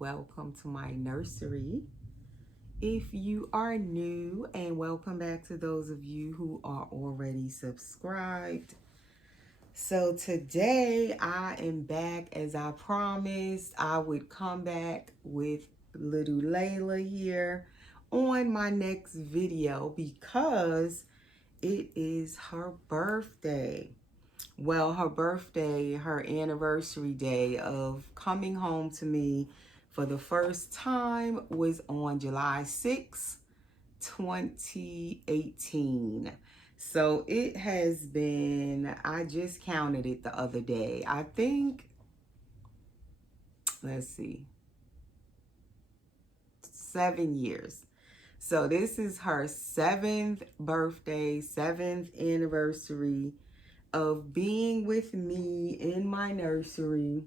welcome to my nursery. If you are new, and welcome back to those of you who are already subscribed. So today I am back as I promised I would come back with little Leila here on my next video because it is her birthday. Well, her birthday, her anniversary day of coming home to me for the first time was on July 6, 2018. So it has been, I just counted it the other day. I think, let's see, 7 years. So this is her 7th birthday, 7th anniversary of being with me in my nursery.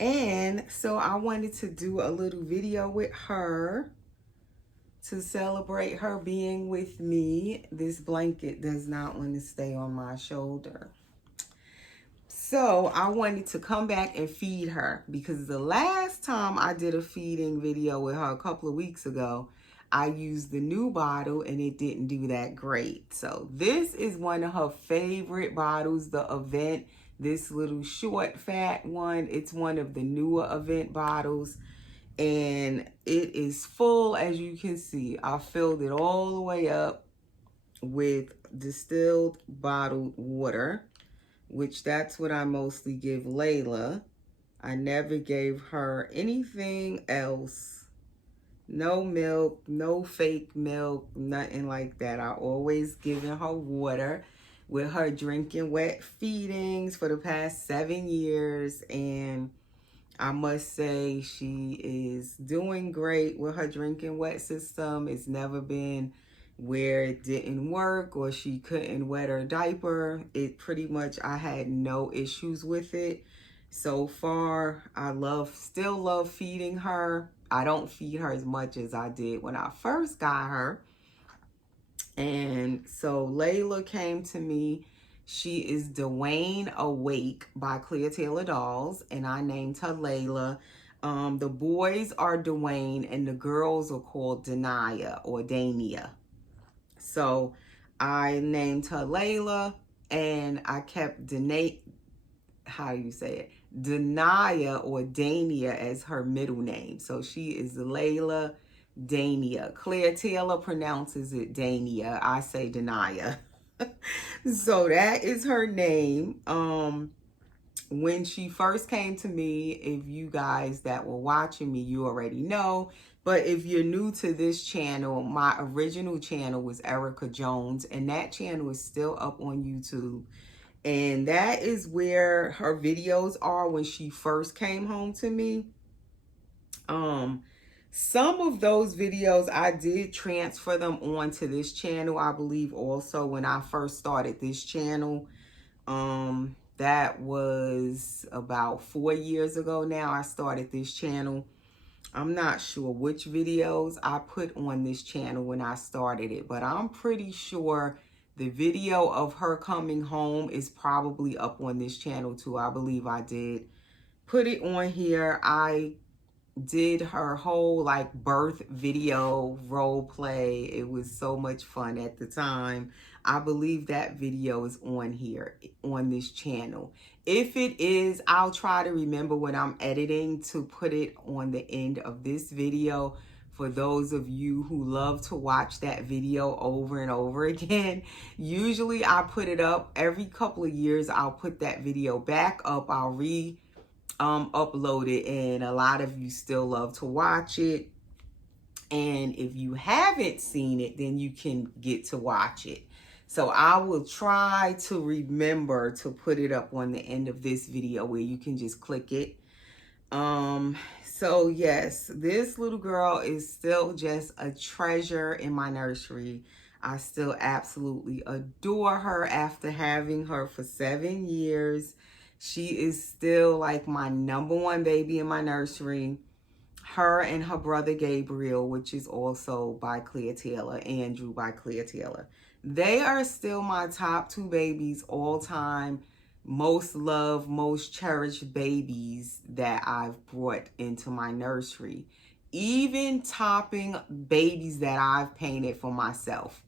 And so I wanted to do a little video with her to celebrate her being with me. This blanket does not want to stay on my shoulder. So I wanted to come back and feed her because the last time I did a feeding video with her a couple of weeks ago, I used the new bottle and it didn't do that great. So this is one of her favorite bottles, the Event, this little short fat one. It's one of the newer Event bottles and it is full, as you can see. I filled it all the way up with distilled bottled water, which that's what I mostly give Leila. I never gave her anything else. No milk, no fake milk, nothing like that. I always given her water with her drinking wet feedings for the past 7 years. And I must say she is doing great with her drinking wet system. It's never been where it didn't work or she couldn't wet her diaper. It pretty much, I had no issues with it. So far, I still love feeding her. I don't feed her as much as I did when I first got her. And so Leila came to me. She is Dwayne Awake by Clear Taylor Dolls, and I named her Leila. The boys are Dwayne and the girls are called Dania or Dania. So I named her Leila and I kept Dania or Dania as her middle name. So she is Leila Dania. Claire Taylor pronounces it Dania. I say Dania. So that is her name. When she first came to me, if you guys that were watching me, you already know. But if you're new to this channel, my original channel was Erica Jones, and that channel is still up on YouTube. And that is where her videos are when she first came home to me. Some of those videos, I did transfer them onto this channel, I believe also when I first started this channel. That was about 4 years ago now. I started this channel. I'm not sure which videos I put on this channel when I started it, but I'm pretty sure the video of her coming home is probably up on this channel too. I believe I did put it on here. I did her whole like birth video role play. It was so much fun at the time. I believe that video is on here on this channel. If it is, I'll try to remember when I'm editing to put it on the end of this video for those of you who love to watch that video over and over again. Usually I put it up every couple of years. I'll put that video back up. I'll upload it, and a lot of you still love to watch it. And if you haven't seen it, then you can get to watch it. So I will try to remember to put it up on the end of this video where you can just click it. So yes, this little girl is still just a treasure in my nursery. I still absolutely adore her after having her for 7 years. She is still like my #1 baby in my nursery. Her and her brother Gabriel, which is also by Clear Taylor, Andrew by Clear Taylor. They are still my top 2 babies all time. most loved, most cherished babies that I've brought into my nursery, even topping babies that I've painted for myself.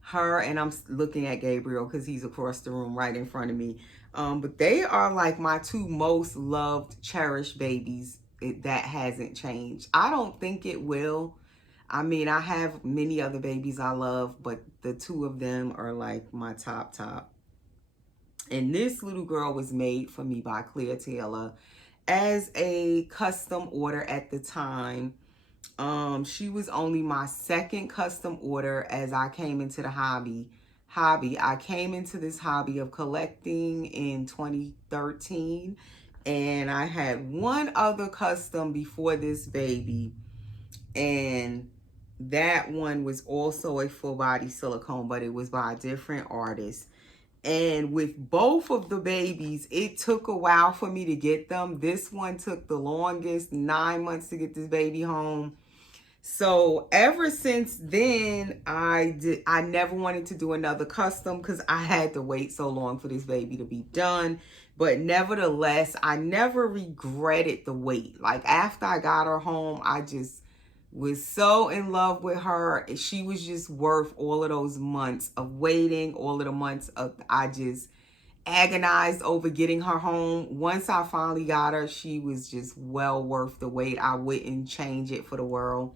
Her, and I'm looking at Gabriel because he's across the room right in front of me. But they are like my two most loved, cherished babies. That hasn't changed. I don't think it will. I mean, I have many other babies I love, but the two of them are like my top. And this little girl was made for me by Claire Taylor as a custom order at the time. She was only my second custom order as I came into the hobby. I came into this hobby of collecting in 2013, and I had one other custom before this baby, and that one was also a full body silicone, but it was by a different artist. And with both of the babies, it took a while for me to get them. This one took the longest, 9 months to get this baby home. So ever since then, I never wanted to do another custom because I had to wait so long for this baby to be done. But nevertheless, I never regretted the wait. Like after I got her home, I just was so in love with her. She was just worth all of those months of waiting, all of the months of I just agonized over getting her home. Once I finally got her, she was just well worth the wait. I wouldn't change it for the world.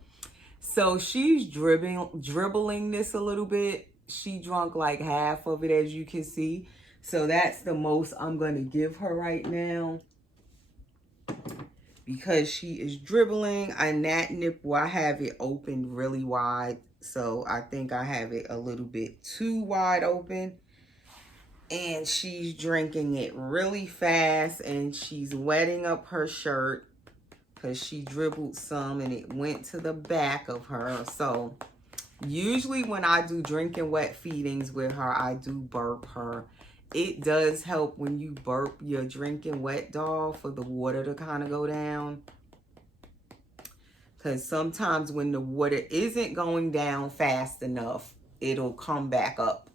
So she's dribbling this a little bit. She drunk like half of it, as you can see. So that's the most I'm going to give her right now, because she is dribbling. And that nipple, I have it open really wide. So I think I have it a little bit too wide open. And she's drinking it really fast, and she's wetting up her shirt because she dribbled some and it went to the back of her. So usually when I do drinking wet feedings with her, I do burp her. It does help when you burp your drinking wet doll for the water to kind of go down. Because sometimes when the water isn't going down fast enough, it'll come back up.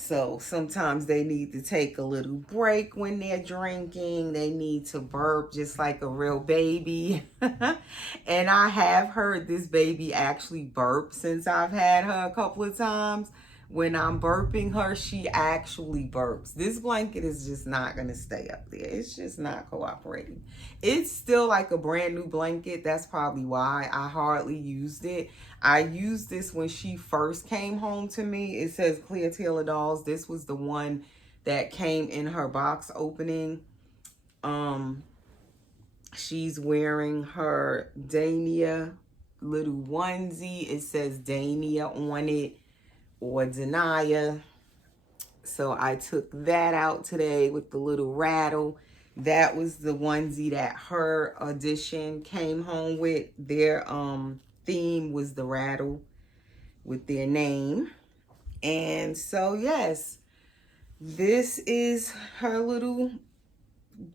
So sometimes they need to take a little break when they're drinking. They need to burp just like a real baby. And I have heard this baby actually burp since I've had her a couple of times. When I'm burping her, she actually burps. This blanket is just not going to stay up there. It's just not cooperating. It's still like a brand new blanket. That's probably why I hardly used it. I used this when she first came home to me. It says Clear Taylor Dolls. This was the one that came in her box opening. She's wearing her Dania little onesie. It says Dania on it, or Denia. So I took that out today with the little rattle. That was the onesie that her edition came home with. Their theme was the rattle with their name. And so yes, this is her little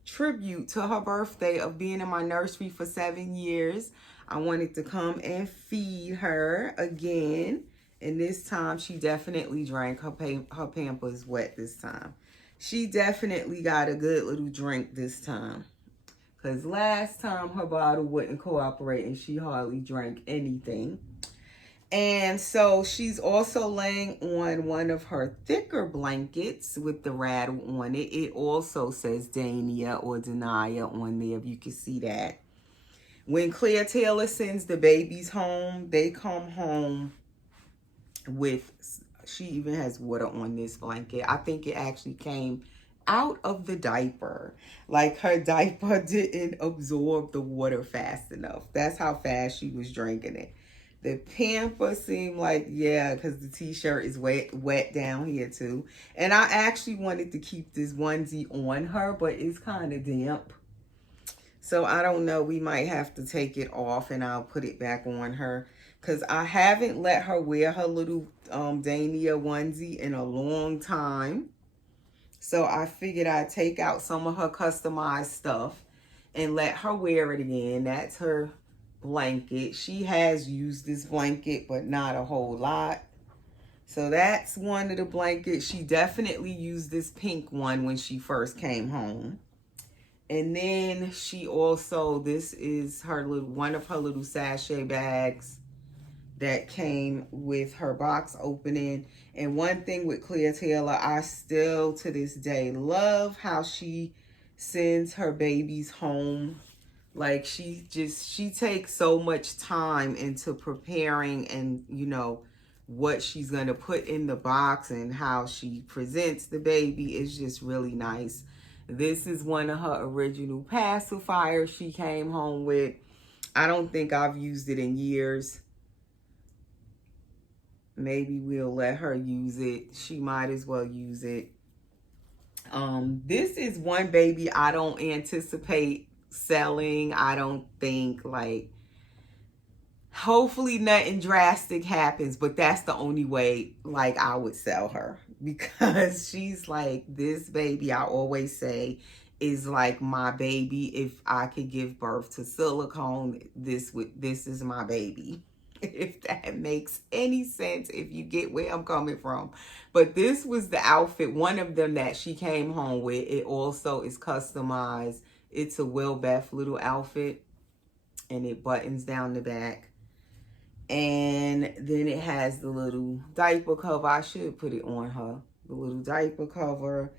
tribute to her birthday of being in my nursery for 7 years. I wanted to come and feed her again. And this time, she definitely drank. Her Pampers wet this time. She definitely got a good little drink this time. Because last time, her bottle wouldn't cooperate and she hardly drank anything. And so she's also laying on one of her thicker blankets with the rattle on it. It also says Dania or Denia on there, if you can see that. When Claire Taylor sends the babies home, they come home with, she even has water on this blanket. I think it actually came out of the diaper. Like her diaper didn't absorb the water fast enough. That's how fast she was drinking it. The pamper seemed like, yeah, because the t-shirt is wet down here too. And I actually wanted to keep this onesie on her, but it's kind of damp. So I don't know, we might have to take it off and I'll put it back on her. Because I haven't let her wear her little Dania onesie in a long time. So I figured I'd take out some of her customized stuff and let her wear it again. That's her blanket. She has used this blanket, but not a whole lot. So that's one of the blankets. She definitely used this pink one when she first came home. And then she also, this is her little, one of her little sachet bags that came with her box opening. And one thing with Clea Taylor, I still to this day love how she sends her babies home. Like she takes so much time into preparing and, you know, what she's going to put in the box and how she presents the baby is just really nice. This is one of her original pacifiers she came home with. I don't think I've used it in years. Maybe we'll let her use it. She might as well use it. This is one baby I don't anticipate selling. I don't think, like, hopefully nothing drastic happens, but that's the only way, like, I would sell her, because she's like, this baby, I always say, is like my baby. If I could give birth to silicone, this is my baby. If that makes any sense, if you get where I'm coming from. But this was the outfit, one of them that she came home with. It also is customized. It's a Will Beth little outfit, and it buttons down the back. And then it has the little diaper cover. I should put it on her. The little diaper cover.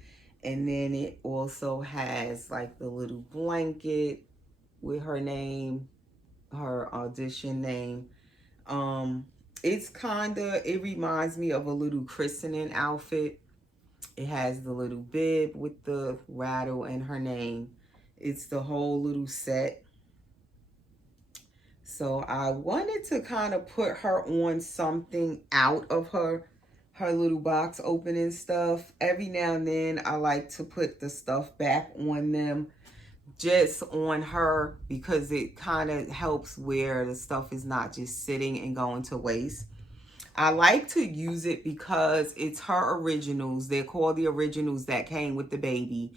And then it also has like the little blanket with her name, her audition name. It reminds me of a little christening outfit. It has the little bib with the rattle and her name. It's the whole little set. So I wanted to kind of put her on something out of her little box opening stuff. Every now and then I like to put the stuff back on them, just on her, because it kind of helps where the stuff is not just sitting and going to waste. I like to use it because it's her originals. They're called the originals that came with the baby.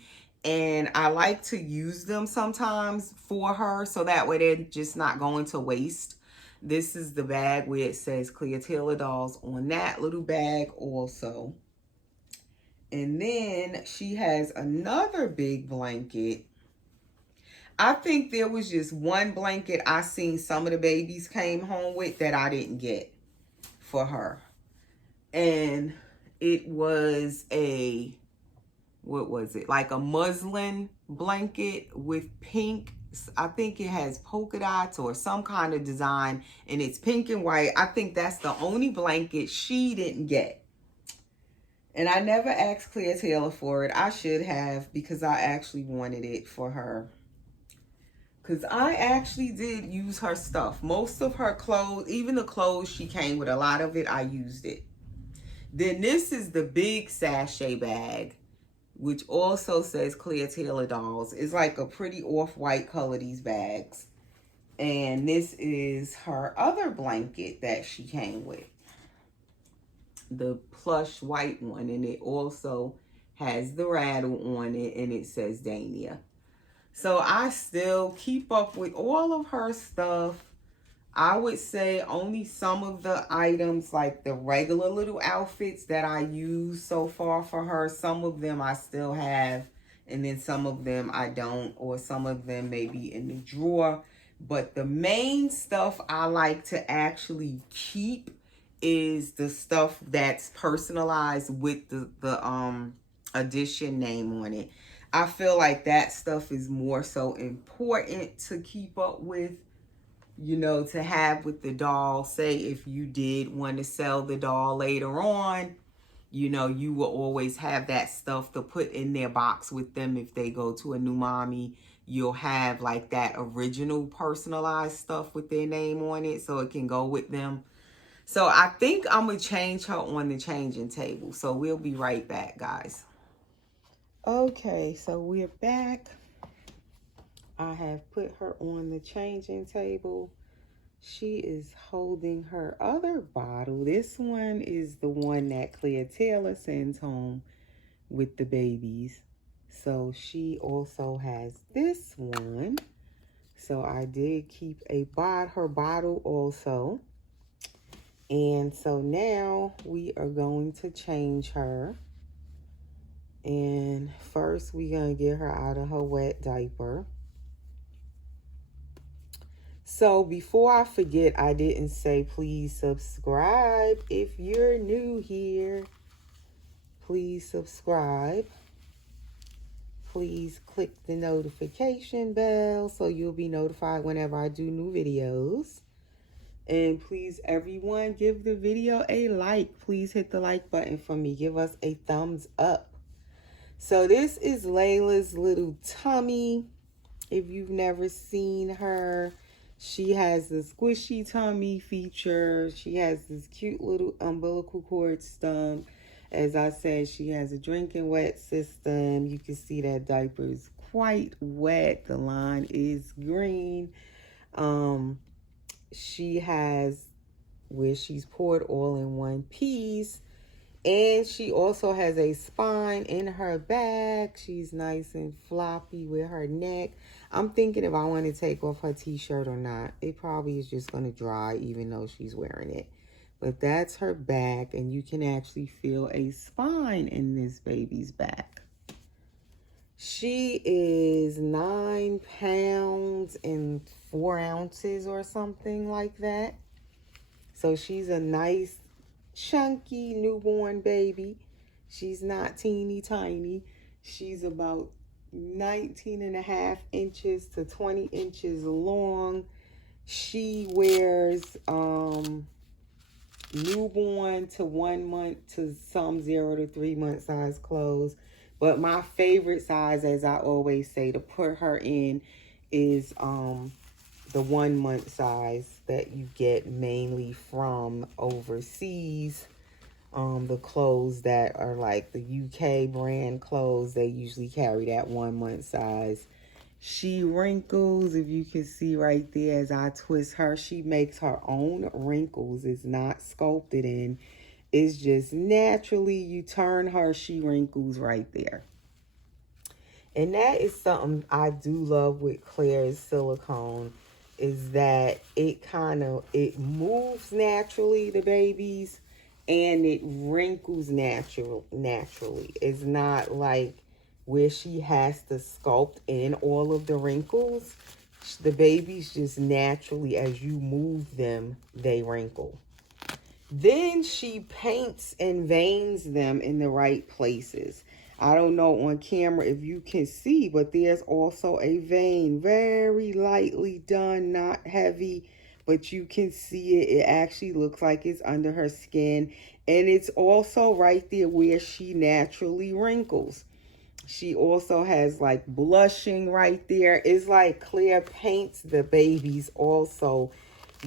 And I like to use them sometimes for her, so that way they're just not going to waste. This is the bag where it says Clea Taylor Dolls on that little bag also. And then she has another big blanket. I think there was just one blanket I seen some of the babies came home with that I didn't get for her. And it was what was it? Like a muslin blanket with pink. I think it has polka dots or some kind of design, and it's pink and white. I think that's the only blanket she didn't get. And I never asked Clea Taylor for it. I should have, because I actually wanted it for her. Because I actually did use her stuff. Most of her clothes, even the clothes she came with, a lot of it, I used it. Then this is the big sachet bag, which also says Clea Taylor Dolls. It's like a pretty off-white color, these bags. And this is her other blanket that she came with. The plush white one. And it also has the rattle on it, and it says Dania. So I still keep up with all of her stuff. I would say only some of the items, like the regular little outfits that I use so far for her, some of them I still have, and then some of them I don't, or some of them may be in the drawer. But the main stuff I like to actually keep is the stuff that's personalized with the edition name on it. I feel like that stuff is more so important to keep up with, you know, to have with the doll. Say if you did want to sell the doll later on, you know, you will always have that stuff to put in their box with them. If they go to a new mommy, you'll have like that original personalized stuff with their name on it, so it can go with them. So I think I'm going to change her on the changing table. So we'll be right back, guys. Okay, so we're back. I have put her on the changing table. She is holding her other bottle. This one is the one that Clea Taylor sends home with the babies. So she also has this one. So I did keep her bottle also. And so now we are going to change her. And first we're going to get her out of her wet diaper. So before I forget, I didn't say please subscribe. If you're new here, please subscribe. Please click the notification bell so you'll be notified whenever I do new videos. And please, everyone, give the video a like. Please hit the like button for me. Give us a thumbs up. So this is Leila's little tummy. If you've never seen her, she has the squishy tummy feature. She has this cute little umbilical cord stump. As I said, she has a drinking wet system. You can see that diaper is quite wet. The line is green. She has where she's poured all in one piece. And she also has a spine in her back. She's nice and floppy with her neck. I'm thinking if I want to take off her t-shirt or not. It probably is just going to dry even though she's wearing it. But that's her back, and you can actually feel a spine in this baby's back. She is 9 pounds and 4 ounces or something like that. So she's a nice, chunky newborn baby. She's not teeny tiny. She's about 19.5 inches to 20 inches long. She wears newborn to 1 month to some 0 to 3 month size clothes. But my favorite size, as I always say, to put her in is the 1 month size that you get mainly from overseas. The clothes that are like the UK brand clothes, they usually carry that 1 month size. She wrinkles, if you can see right there as I twist her. She makes her own wrinkles. It's not sculpted in. It's just naturally you turn her, she wrinkles right there. And that is something I do love with Claire's silicone, is that it moves naturally, the babies, and it wrinkles naturally. It's not like where she has to sculpt in all of the wrinkles. The babies just naturally, as you move them, they wrinkle. Then she paints and veins them in the right places. I don't know on camera if you can see, but there's also a vein, very lightly done, not heavy, but you can see it. It actually looks like it's under her skin. And it's also right there where she naturally wrinkles. She also has like blushing right there. It's like Claire paints the babies also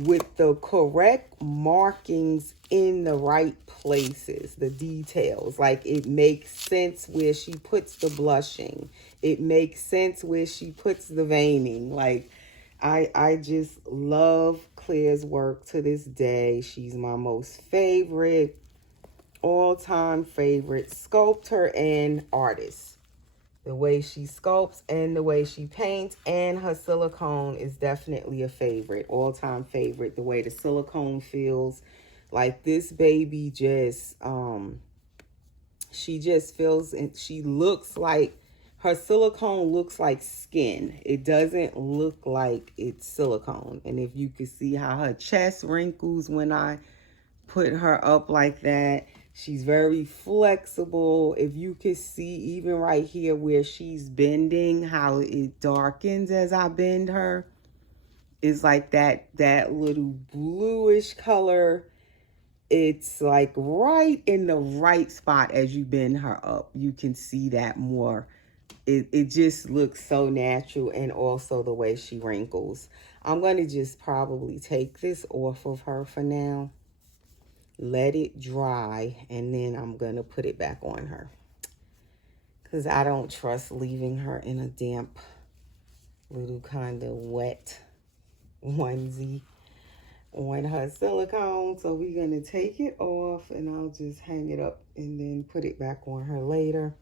with the correct markings in the right places, the details. Like it makes sense where she puts the blushing. It makes sense where she puts the veining. Like I just love Claire's work to this day. She's my most favorite, all-time favorite sculptor and artist. The way she sculpts and the way she paints, and her silicone is definitely a favorite, all-time favorite. The way the silicone feels, like this baby just, she just feels, and she looks like, her silicone looks like skin. It doesn't look like it's silicone. And if you could see how her chest wrinkles when I put her up like that. She's very flexible. If you could see even right here where she's bending, how it darkens as I bend her. It's like that little bluish color. It's like right in the right spot as you bend her up. You can see that more. It just looks so natural, and also the way she wrinkles. I'm going to just probably take this off of her for now. Let it dry, and then I'm going to put it back on her. Because I don't trust leaving her in a damp, little kind of wet onesie on her silicone. So we're going to take it off, and I'll just hang it up and then put it back on her later.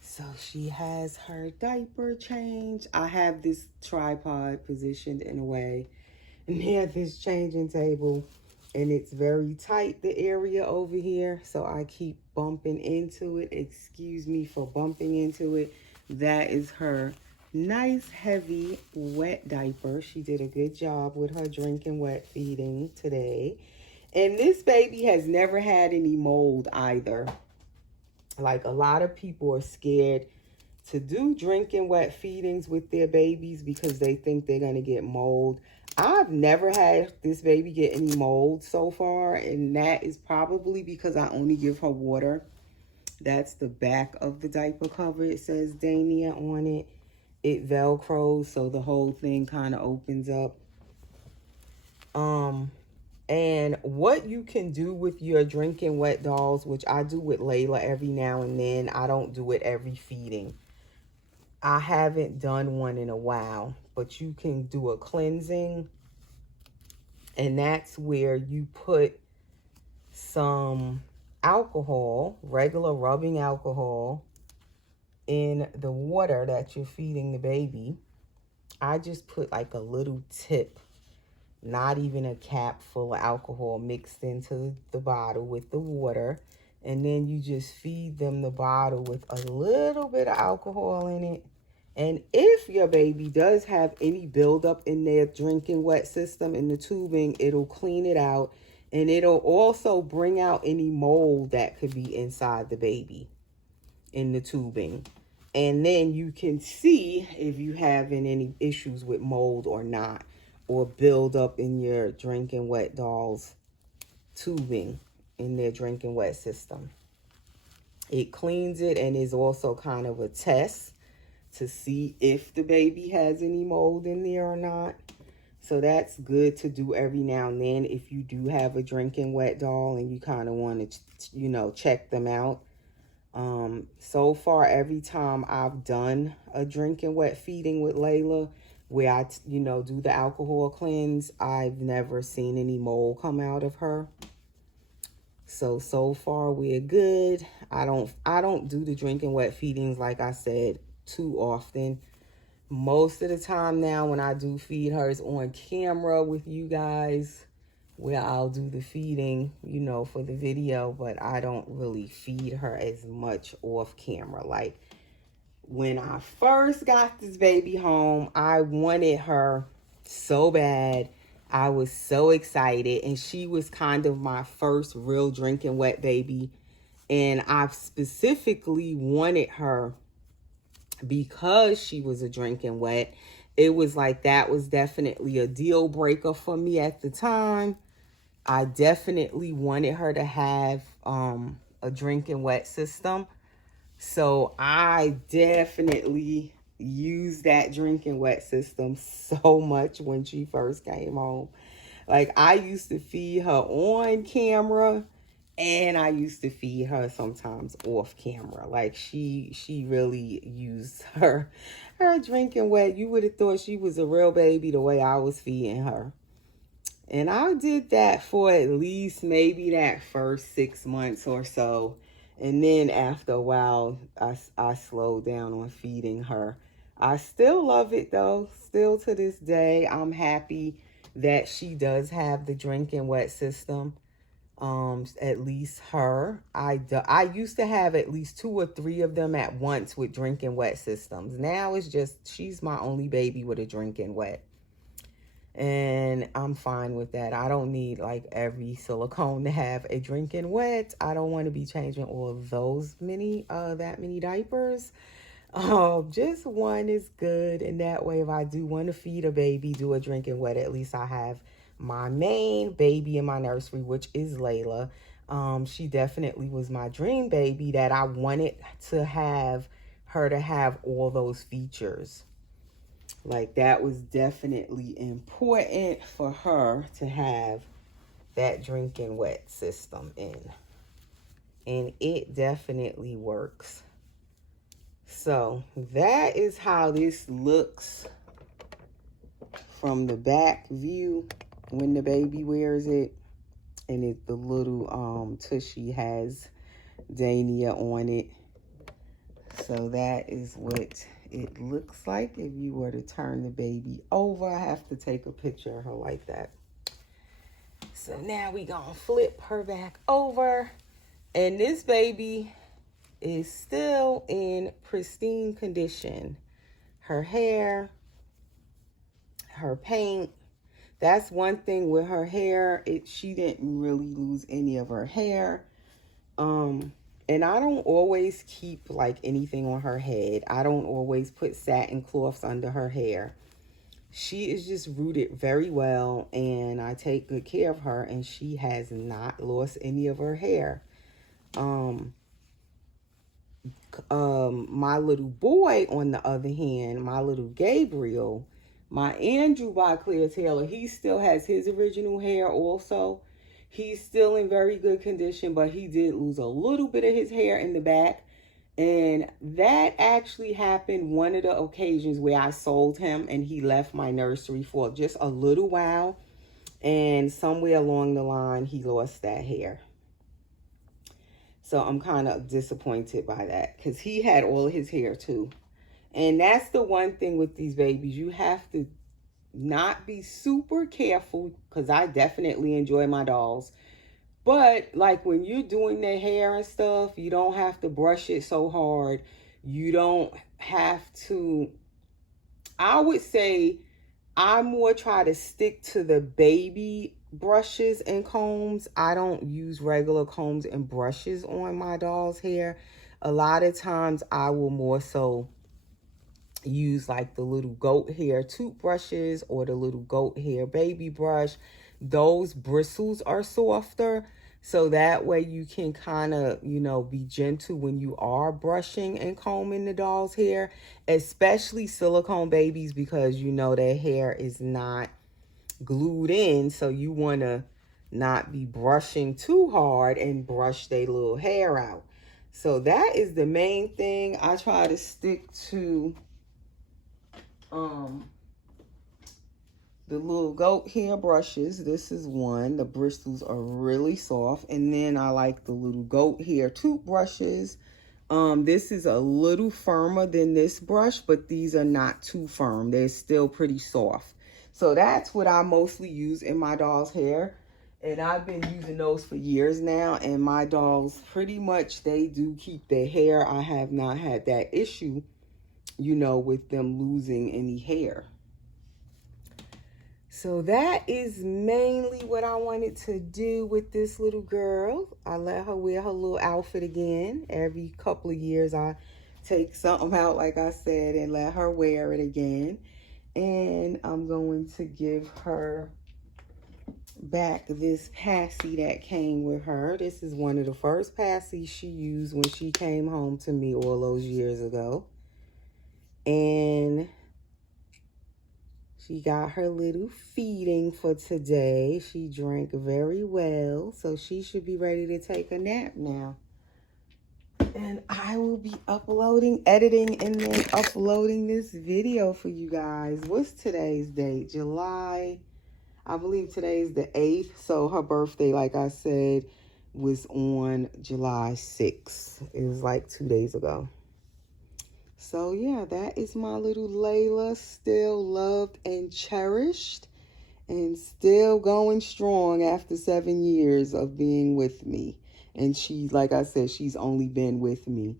So she has her diaper change. I have this tripod positioned in a way near this changing table. And it's very tight, the area over here, so I keep bumping into it. Excuse me for bumping into it. That is her nice, heavy, wet diaper. She did a good job with her drinking wet feeding today. And this baby has never had any mold either. Like, a lot of people are scared to do drinking wet feedings with their babies because they think they're going to get mold. I've never had this baby get any mold so far, and that is probably because I only give her water. That's the back of the diaper cover. It says Dania on it. It velcros, so the whole thing kind of opens up. And what you can do with your drinking wet dolls, which I do with Leila every now and then. I don't do it every feeding. I haven't done one in a while, but you can do a cleansing, and that's where you put some alcohol, regular rubbing alcohol, in the water that you're feeding the baby. I just put like a little tip, not even a cap full of alcohol, mixed into the bottle with the water, and then you just feed them the bottle with a little bit of alcohol in it. And if your baby does have any buildup in their drinking wet system in the tubing, it'll clean it out. And it'll also bring out any mold that could be inside the baby in the tubing. And then you can see if you having any issues with mold or not, or buildup in your drinking wet dolls tubing in their drinking wet system. It cleans it and is also kind of a test to see if the baby has any mold in there or not. So that's good to do every now and then if you do have a drinking wet doll and you kind of want to, you know, check them out. So far, every time I've done a drinking wet feeding with Leila, where I, you know, do the alcohol cleanse, I've never seen any mold come out of her. So far we're good. I don't do the drinking wet feedings, like I said, too often. Most of the time now when I do feed her is on camera with you guys, where I'll do the feeding, you know, for the video, but I don't really feed her as much off camera. Like, when I first got this baby home, I wanted her so bad. I was so excited, and she was kind of my first real drinking wet baby. And I specifically wanted her because she was a drinking wet. It was like that was definitely a deal breaker for me at the time. I definitely wanted her to have a drinking wet system. So I definitely used that drinking wet system so much when she first came home. Like, I used to feed her on camera, and I used to feed her sometimes off camera. Like, she really used her drinking wet. You would have thought she was a real baby the way I was feeding her. And I did that for at least maybe that first 6 months or so. And then after a while, I slowed down on feeding her. I still love it though. Still to this day, I'm happy that she does have the drinking wet system. At least her. I used to have at least 2 or 3 of them at once with drinking wet systems. Now it's just, she's my only baby with a drinking wet. And I'm fine with that. I don't need like every silicone to have a drinking wet. I don't want to be changing all of that many diapers. Just one is good. And that way, if I do want to feed a baby, do a drinking wet, at least I have my main baby in my nursery, which is Leila. She definitely was my dream baby that I wanted to have her to have all those features. Like, that was definitely important for her to have that drinking wet system in. And it definitely works. So that is how this looks from the back view when the baby wears it. And the little tushy has Dania on it. So that is what it looks like if you were to turn the baby over. I have to take a picture of her like that. So So now we gonna flip her back over. And this baby is still in pristine condition. Her hair, her paint. That's one thing with her hair. She didn't really lose any of her hair. And I don't always keep like anything on her head. I don't always put satin cloths under her hair. She is just rooted very well, and I take good care of her, and she has not lost any of her hair. My little boy, on the other hand, my little Gabriel, my Andrew by Claire Taylor, he still has his original hair also. He's still in very good condition, but he did lose a little bit of his hair in the back. And that actually happened one of the occasions where I sold him and he left my nursery for just a little while. And somewhere along the line, he lost that hair. So I'm kind of disappointed by that because he had all his hair too. And that's the one thing with these babies. You have to not be super careful, because I definitely enjoy my dolls. But like when you're doing their hair and stuff, you don't have to brush it so hard. You don't have to, I would say I more try to stick to the baby brushes and combs. I don't use regular combs and brushes on my doll's hair. A lot of times I will more so use like the little goat hair toothbrushes or the little goat hair baby brush. Those bristles are softer, so that way you can kind of, you know, be gentle when you are brushing and combing the doll's hair, especially silicone babies, because you know their hair is not glued in, so you want to not be brushing too hard and brush their little hair out. So that is the main thing. I try to stick to the little goat hair brushes. This is one. The bristles are really soft. And then I like the little goat hair toothbrushes. This is a little firmer than this brush, but these are not too firm. They're still pretty soft. So that's what I mostly use in my doll's hair. And I've been using those for years now. And my dolls, pretty much, they do keep their hair. I have not had that issue, you know, with them losing any hair. So that is mainly what I wanted to do with this little girl. I let her wear her little outfit again. Every couple of years I take something out, like I said, and let her wear it again. And I'm going to give her back this passy that came with her. This is one of the first passies she used when she came home to me all those years ago. And she got her little feeding for today. She drank very well, so she should be ready to take a nap now. And I will be uploading, editing, and then uploading this video for you guys. What's today's date? July, I believe today is the 8th. So her birthday, like I said, was on July 6th. It was like 2 days ago. So yeah, that is my little Leila, still loved and cherished and still going strong after 7 years of being with me. And she, like I said, she's only been with me.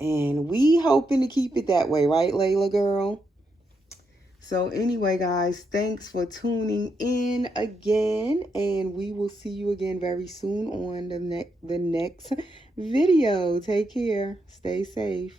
And we hoping to keep it that way, right, Leila girl? So anyway, guys, thanks for tuning in again. And we will see you again very soon on the next video. Take care. Stay safe.